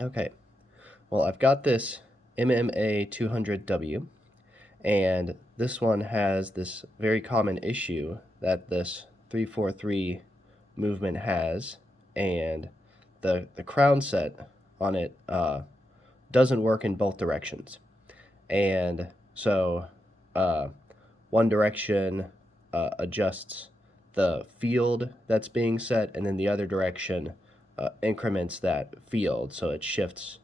Okay, well, I've got this MMA-200W, and this one has this very common issue that this 343 movement has, and the crown set on it doesn't work in both directions. And so one direction adjusts the field that's being set, and then the other direction increments that field, so it shifts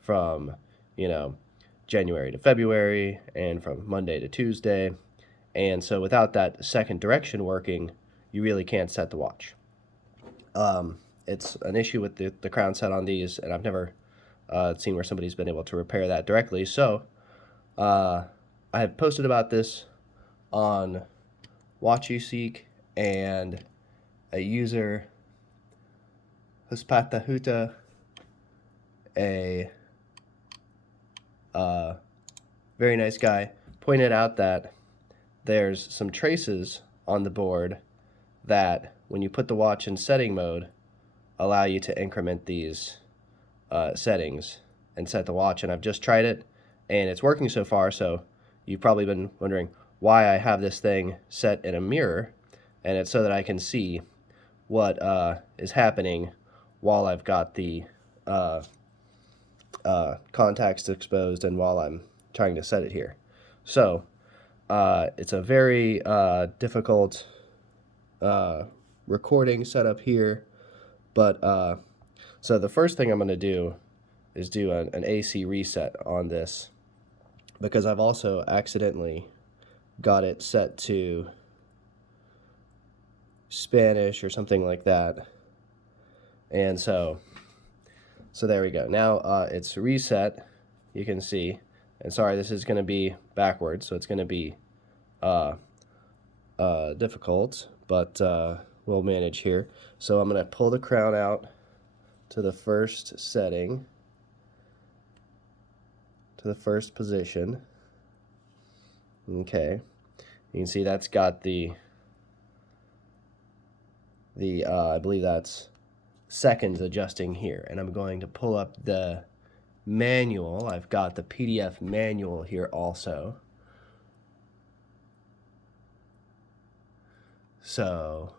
from, January to February and from Monday to Tuesday. And so without that second direction working, you really can't set the watch. It's an issue with the crown set on these, and I've never seen where somebody's been able to repair that directly. So I have posted about this on WatchUSeek, and a user, Haspatihuta, a very nice guy, pointed out that there's some traces on the board that, when you put the watch in setting mode, allow you to increment these settings and set the watch. And I've just tried it, and it's working so far. So you've probably been wondering why I have this thing set in a mirror, and it's so that I can see what is happening while I've got the contacts exposed and while I'm trying to set it here. So it's a very difficult recording setup here, but so the first thing I'm going to do is do an AC reset on this, because I've also accidentally got it set to Spanish or something like that. And so there we go. Now it's reset, you can see. And sorry, this is going to be backwards, so it's going to be difficult, but we'll manage here. So I'm going to pull the crown out to the first setting, to the first position. Okay, you can see that's got the I believe that's seconds adjusting here, and I'm going to pull up the manual. I've got the PDF manual here also. So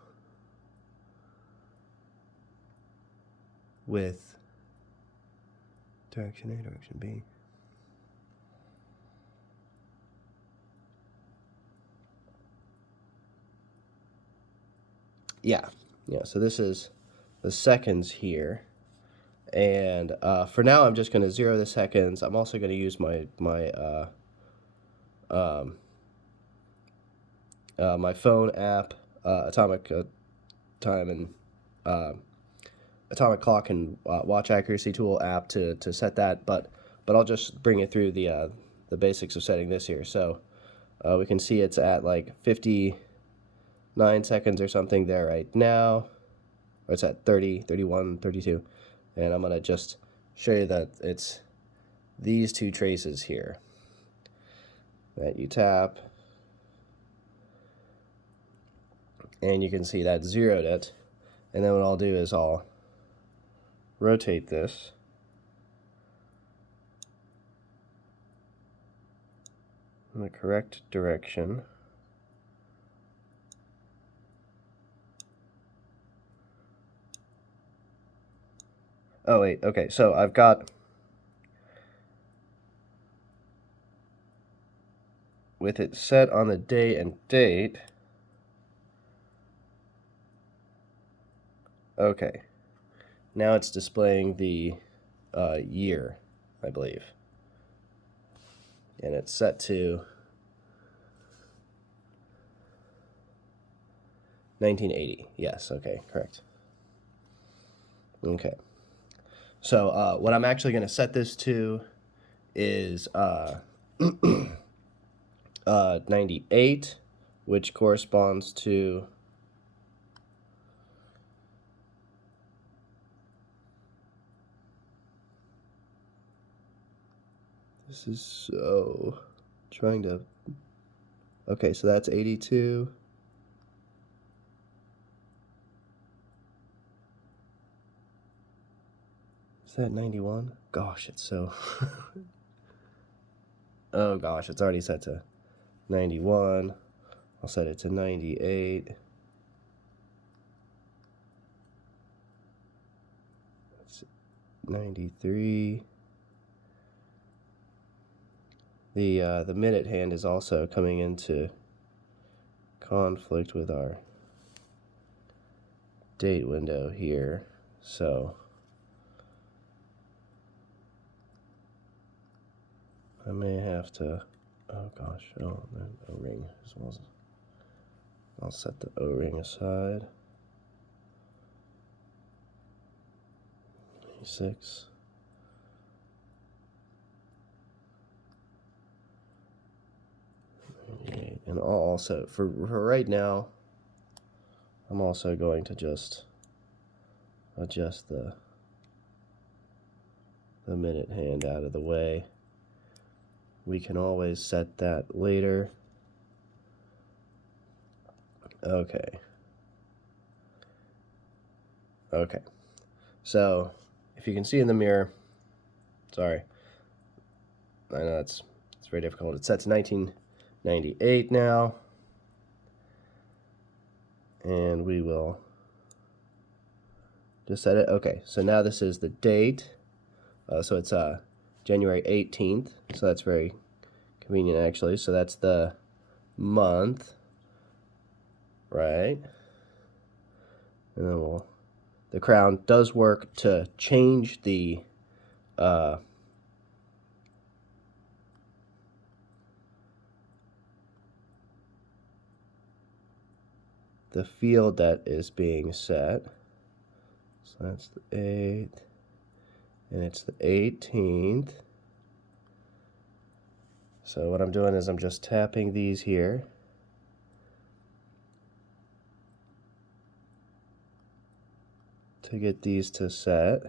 with direction A, direction B. Yeah, so this is the seconds here. And for now, I'm just going to zero the seconds. I'm also going to use my phone app, Atomic Time and Atomic Clock and Watch Accuracy Tool app to set that. But I'll just bring it through the basics of setting this here. So we can see it's at like 59 seconds or something there right now. Or it's at 30, 31, 32. And I'm going to just show you that it's these two traces here that you tap. And you can see that zeroed it. And then what I'll do is I'll rotate this. In the correct direction. Oh, wait, okay, so I've got, with it set on the day and date, okay, now it's displaying the year, I believe, and it's set to 1980, yes, okay, correct. Okay. So what I'm actually going to set this to is 98, which corresponds to this is so trying to, okay, so that's 82. Is that 91? Gosh, it's so... Oh gosh, it's already set to 91. I'll set it to 98. That's 93. The minute hand is also coming into conflict with our date window here, so I may have to, oh gosh, oh, the O-ring as well. I'll set the O-ring aside. 96. And I'll also, for right now, I'm also going to just adjust the minute hand out of the way. We can always set that later. Okay. Okay. So, if you can see in the mirror, sorry, I know it's very difficult. It's set to 1998 now. And we will just set it. Okay, so now this is the date. So it's January 18th. So that's very convenient actually. So that's the month, right? And then the crown does work to change the field that is being set. So that's the 8th, and it's the 18th. So what I'm doing is I'm just tapping these here. To get these to set.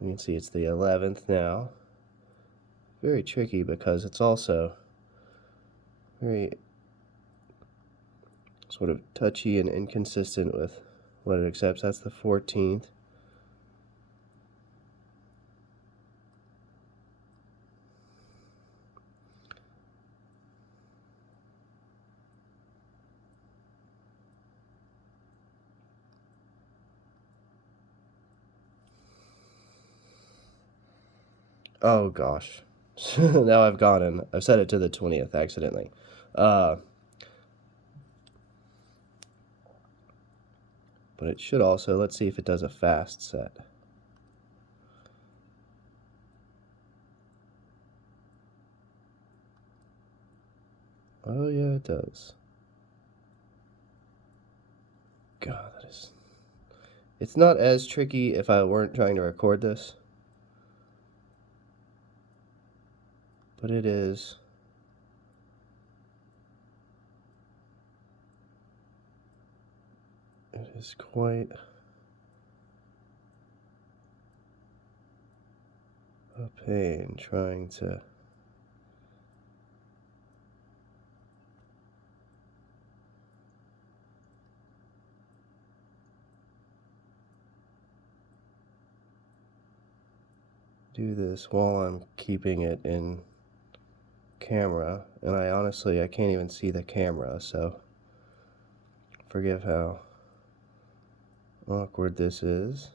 You can see it's the 11th now. Very tricky because it's also very sort of touchy and inconsistent with what it accepts. That's the 14th. Oh gosh. Now I've gone and I've set it to the 20th accidentally. But it should also, let's see if it does a fast set. Oh yeah, it does. God, that is... It's not as tricky if I weren't trying to record this. But it is. It is quite a pain trying to do this while I'm keeping it in camera, and I can't even see the camera, so forgive how awkward this is.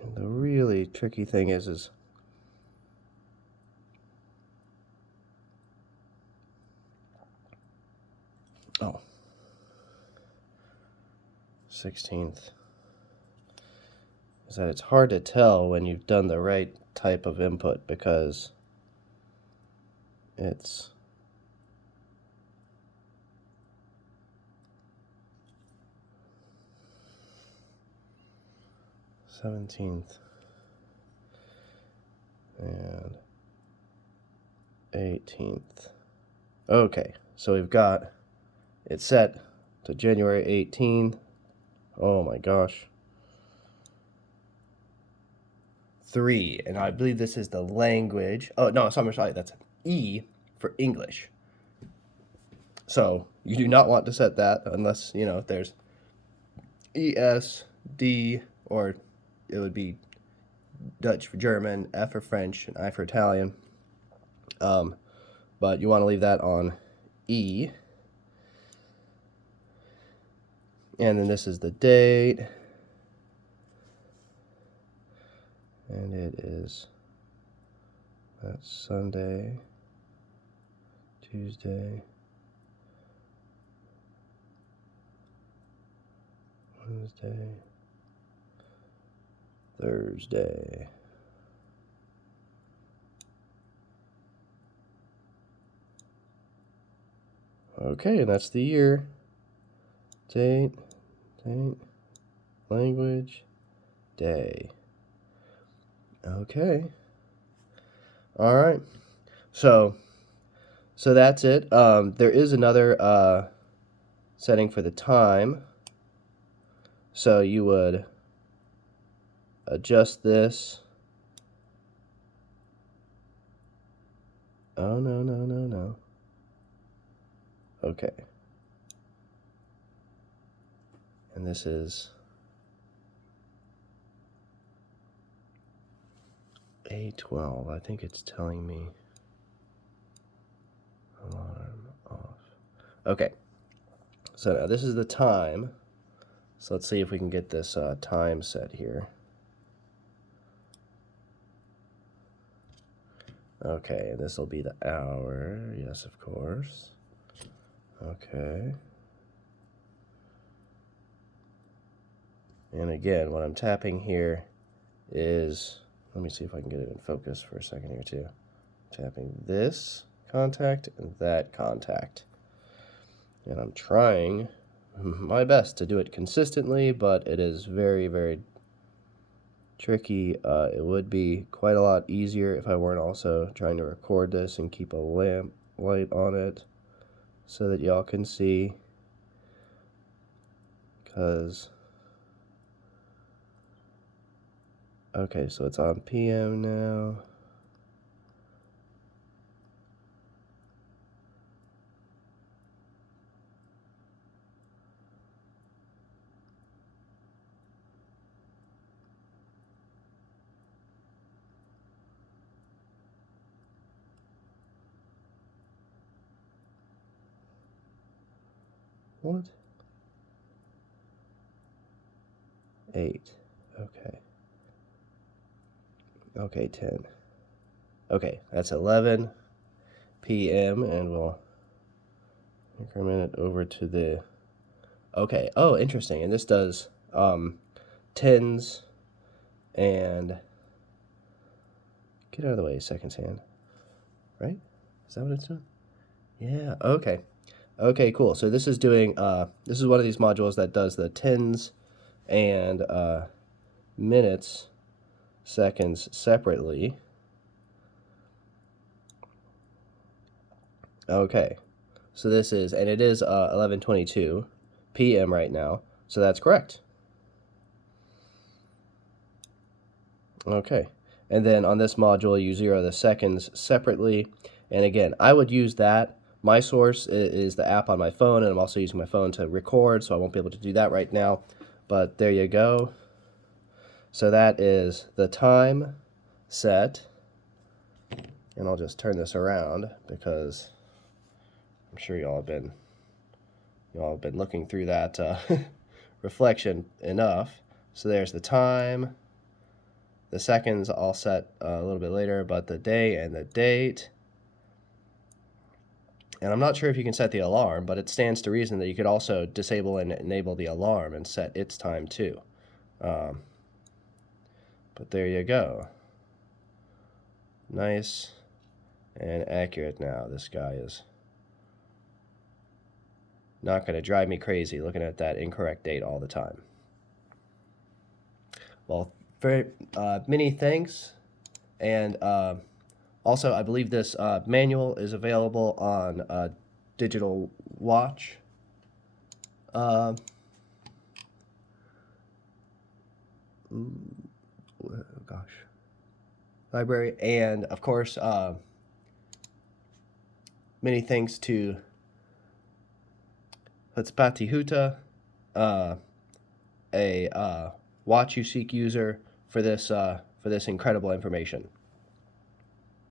And the really tricky thing is oh, 16th, is that it's hard to tell when you've done the right type of input because it's $17th. and 18th. Okay, so we've got it set to January 18th. Oh my gosh. 3, and I believe this is the language. Oh, no, sorry, that's E for English. So you do not want to set that unless, you know, there's ES, D, or it would be Dutch for German, F for French, and I for Italian. But you want to leave that on E. And then this is the date. And it is, that's Sunday, Tuesday, Wednesday, Thursday. Okay, and that's the year. Date, language, day. Okay. All right. So that's it. There is another setting for the time. So you would adjust this. Oh, no. Okay. And this is A12. I think it's telling me alarm off. Okay. So now this is the time. So let's see if we can get this time set here. Okay, and this will be the hour. Yes, of course. Okay. And again, what I'm tapping here is, let me see if I can get it in focus for a second here too. Tapping this contact and that contact. And I'm trying my best to do it consistently, but it is very, very tricky. It would be quite a lot easier if I weren't also trying to record this and keep a lamp light on it so that y'all can see, because okay, so it's on PM now. What? 8. Okay. Okay, 10. Okay, that's 11 p.m. and we'll increment it over to the, okay, oh, interesting. And this does 10s and, get out of the way, seconds hand, right? Is that what it's doing? Yeah, okay. Okay, cool. So this is doing, this is one of these modules that does the 10s and minutes, seconds separately. Okay, so this is, and it is 11:22 p.m. right now, so that's correct. Okay, and then on this module you zero the seconds separately, and again, I would use that. My source is the app on my phone, and I'm also using my phone to record, so I won't be able to do that right now, but there you go. So that is the time set, and I'll just turn this around because I'm sure y'all have been looking through that reflection enough. So there's the time. The seconds I'll set a little bit later, but the day and the date. And I'm not sure if you can set the alarm, but it stands to reason that you could also disable and enable the alarm and set its time too. But there you go. Nice and accurate now. This guy is not going to drive me crazy looking at that incorrect date all the time. Well, very many thanks And also, I believe this manual is available on digital watch. Oh gosh, library, and of course, many thanks to Haspatihuta, a WatchUSeek user, for this incredible information.